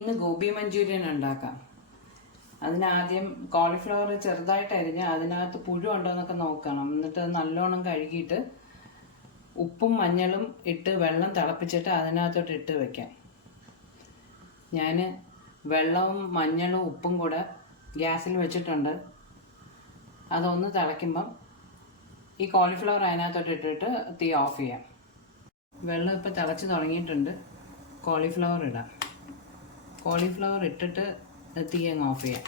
ഇന്ന് ഗോബി മഞ്ചൂരിയൻ ഉണ്ടാക്കാം. അതിനാദ്യം കോളിഫ്ലവർ ചെറുതായിട്ട് അരിഞ്ഞ് അതിനകത്ത് പുഴു ഉണ്ടോ എന്നൊക്കെ നോക്കണം. എന്നിട്ട് നല്ലോണം കഴുകിയിട്ട് ഉപ്പും മഞ്ഞളും ഇട്ട് വെള്ളം തിളപ്പിച്ചിട്ട് അതിനകത്തോട്ട് ഇട്ട് വയ്ക്കാം. ഞാൻ വെള്ളവും മഞ്ഞളും ഉപ്പും കൂടെ ഗ്യാസിൽ വെച്ചിട്ടുണ്ട്. അതൊന്ന് തിളയ്ക്കുമ്പം ഈ കോളിഫ്ലവർ അതിനകത്തോട്ട് ഇട്ടിട്ട് തീ ഓഫ് ചെയ്യാം. വെള്ളം ഇപ്പോൾ തിളച്ച് തുടങ്ങിയിട്ടുണ്ട്. കോളിഫ്ലവർ ഇടാം. കോളിഫ്ലവർ ഇട്ടിട്ട് തീ അങ്ങ് ഓഫ് ചെയ്യാം.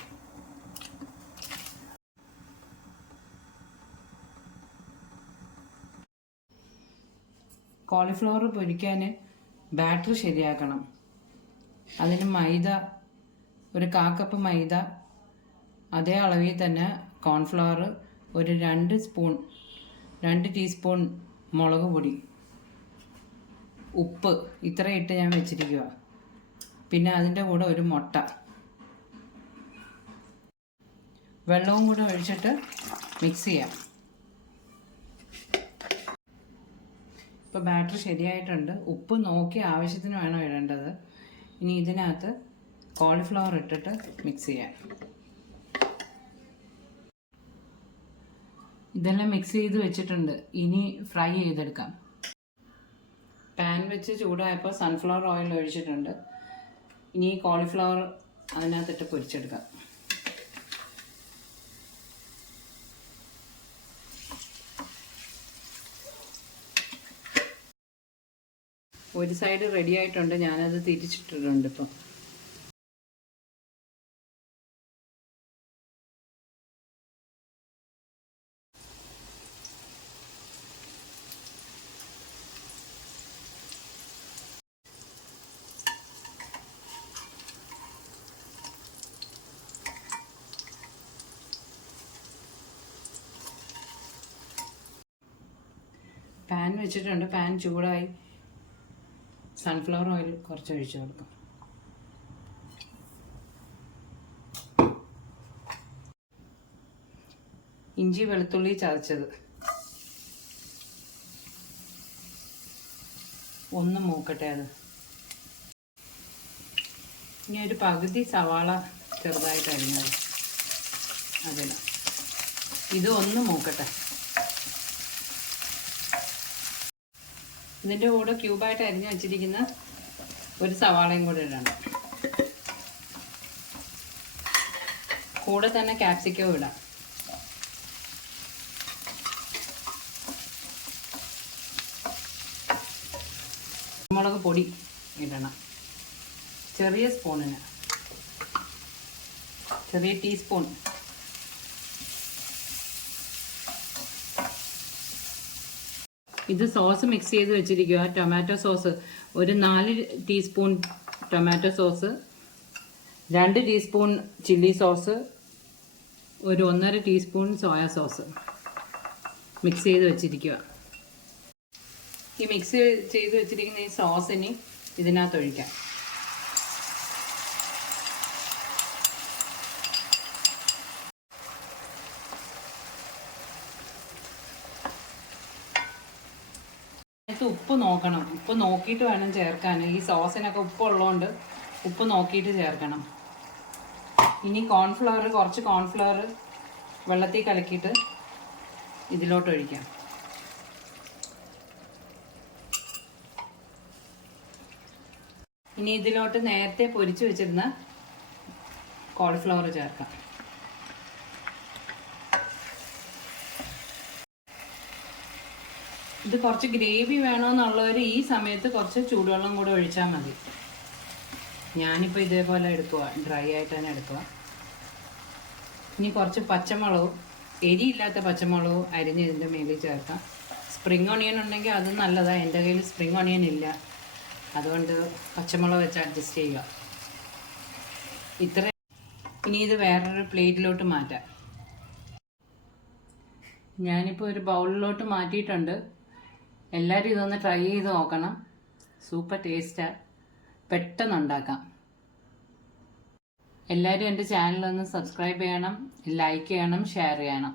കോളിഫ്ലവർ പൊരിക്കാൻ ബാറ്റർ ശരിയാക്കണം. അതിന് മൈദ, ഒരു 1/4 കപ്പ് മൈദ, അതേ അളവിൽ തന്നെ കോൺഫ്ലവർ, ഒരു 2 ടീസ്പൂൺ മുളക് പൊടി, ഉപ്പ്, ഇത്ര ഇട്ട് ഞാൻ വെച്ചിരിക്കുക. പിന്നെ അതിൻ്റെ കൂടെ ഒരു മുട്ട, വെള്ളവും കൂടെ ഒഴിച്ചിട്ട് മിക്സ് ചെയ്യാം. ഇപ്പോൾ ബാറ്റർ ശരിയായിട്ടുണ്ട്. ഉപ്പ് നോക്കി ആവശ്യത്തിന് വേണം ഇടേണ്ടത്. ഇനി ഇതിനകത്ത് കോളിഫ്ലവർ ഇട്ടിട്ട് മിക്സ് ചെയ്യാം. ഇതെല്ലാം മിക്സ് ചെയ്ത് വെച്ചിട്ടുണ്ട്. ഇനി ഫ്രൈ ചെയ്തെടുക്കാം. പാൻ വെച്ച് ചൂടായപ്പോൾ സൺഫ്ലവർ ഓയിൽ ഒഴിച്ചിട്ടുണ്ട്. ഇനി കോളിഫ്ലവർ അതിനകത്തിട്ട് പൊരിച്ചെടുക്കാം. ഒരു സൈഡ് റെഡി ആയിട്ടുണ്ട്. ഞാനത് തിരിച്ചിട്ടിട്ടുണ്ട്. ഇപ്പം പാൻ വെച്ചിട്ടുണ്ട്. പാൻ ചൂടായി. സൺഫ്ലവർ ഓയിൽ കുറച്ച് ഒഴിച്ചു കൊടുക്കാം. ഇഞ്ചി വെളുത്തുള്ളി ചതച്ചത് ഒന്ന് മൂക്കട്ടെ. അത് ഇനി ഒരു പകുതി സവാള ചെറുതായിട്ട് അരിഞ്ഞത് അതിന് ഇത് ഒന്ന് മൂക്കട്ടെ. ഇതിൻ്റെ കൂടെ ക്യൂബായിട്ട് അരിഞ്ഞ് വെച്ചിരിക്കുന്ന ഒരു സവാളയും കൂടെ ഇടണം. കൂടെ തന്നെ ക്യാപ്സിക്കവും ഇടാം. മുളക് പൊടി ഇടണം. ചെറിയ സ്പൂണിന്, ചെറിയ ടീസ്പൂൺ. ഇത് സോസ് മിക്സ് ചെയ്ത് വെച്ചിരിക്കുക. ടൊമാറ്റോ സോസ് ഒരു 4 teaspoon tomato sauce, 2 teaspoon chilli sauce, ഒരു 1.5 ടീസ്പൂൺ സോയാ സോസ് മിക്സ് ചെയ്ത് വെച്ചിരിക്കുക. ഈ മിക്സ് ചെയ്ത് വെച്ചിരിക്കുന്ന ഈ സോസിന് ഇതിനകത്ത് ഒഴിക്കാം. ഉപ്പ് നോക്കണം. ഉപ്പ് നോക്കിയിട്ട് വേണം ചേർക്കാൻ. ഈ സോസിനൊക്കെ ഉപ്പുള്ളതുകൊണ്ട് ഉപ്പ് നോക്കിയിട്ട് ചേർക്കണം. ഇനി കുറച്ച് കോൺഫ്ലവർ വെള്ളത്തിൽ കലക്കിയിട്ട് ഇതിലോട്ട് ഒഴിക്കാം. ഇനി ഇതിലോട്ട് നേരത്തെ പൊരിച്ചു വെച്ചിരുന്ന കോളിഫ്ലവർ ചേർക്കാം. ഇത് കുറച്ച് ഗ്രേവി വേണമെന്നുള്ളവർ ഈ സമയത്ത് കുറച്ച് ചൂടുവെള്ളം കൂടെ ഒഴിച്ചാൽ മതി. ഞാനിപ്പോൾ ഇതേപോലെ എടുക്കുക, ഡ്രൈ ആയിട്ട് തന്നെ എടുക്കുക. ഇനി കുറച്ച് പച്ചമുളകും, എരിയില്ലാത്ത പച്ചമുളകും അരിഞ്ഞ് ഇതിൻ്റെ മേലിൽ ചേർക്കാം. സ്പ്രിംഗ് ഓണിയൻ ഉണ്ടെങ്കിൽ അത് നല്ലതാണ്. എൻ്റെ കയ്യിൽ സ്പ്രിംഗ് ഓണിയൻ ഇല്ല, അതുകൊണ്ട് പച്ചമുളക് വെച്ച് അഡ്ജസ്റ്റ് ചെയ്യുക. ഇത്ര. ഇനി ഇത് വേറൊരു പ്ലേറ്റിലോട്ട് മാറ്റാം. ഞാനിപ്പോൾ ഒരു ബൗളിലോട്ട് മാറ്റിയിട്ടുണ്ട്. എല്ലാവരും ഇതൊന്ന് ട്രൈ ചെയ്ത് നോക്കണം. സൂപ്പർ ടേസ്റ്റാണ്. പെട്ടെന്ന് ഉണ്ടാക്കാം. എല്ലാവരും എൻ്റെ ചാനലൊന്ന് സബ്സ്ക്രൈബ് ചെയ്യണം, ലൈക്ക് ചെയ്യണം, ഷെയർ ചെയ്യണം.